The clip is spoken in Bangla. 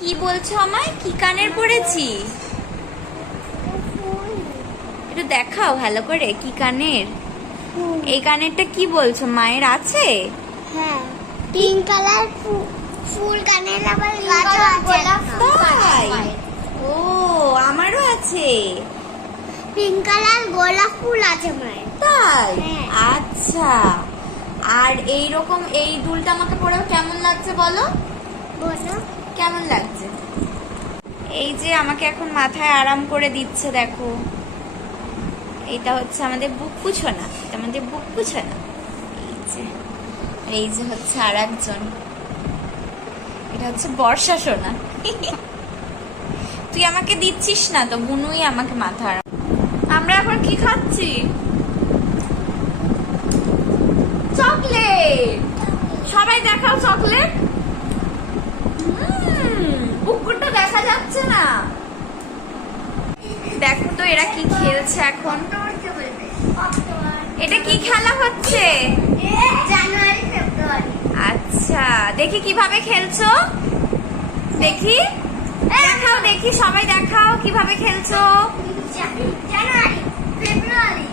কি বলছো আমায়? কি কানের পড়েছি? একটু দেখাও ভালো করে কি কানের। এই কানেরটা কি বলছো মায়ের আছে? হ্যাঁ, পিঙ্ক কালার ফুল কানের আবার গাছও আছে। তাই? ও, আমারও আছে। পিঙ্ক কালার গোলাপ ফুল আছে মায়ের। তাই? হ্যাঁ। আচ্ছা। আর এইরকম এই দুলটা আমাকে পরেও কেমন লাগছে বলো? বলো। কেমন লাগছে? এই যে আমাকে এখন মাথায় আরাম করে দিচ্ছে, দেখো। এইটা হচ্ছে আমাদের বুকু ছোনা, এটা আমাদের বুকু ছোনা। এই যে হচ্ছে আর একজন, এটা হচ্ছে বর্ষা সোনা। তুই আমাকে দিচ্ছিস না তো, বুনুই আমাকে মাথা আরাম। আমরা এখন কি খাচ্ছি? চকলেট। সবাই দেখাও চকলেট। বুকুরটা দেখা যাচ্ছে না। দেখো তো এরা কি খেলছে এখন। এটা কি খেলা হচ্ছে? জানুয়ারি ফেব্রুয়ারি। আচ্ছা, দেখি কিভাবে খেলছো। দেখি, দেখাও, দেখি সবাই দেখাও কিভাবে খেলছো। জানুয়ারি ফেব্রুয়ারি।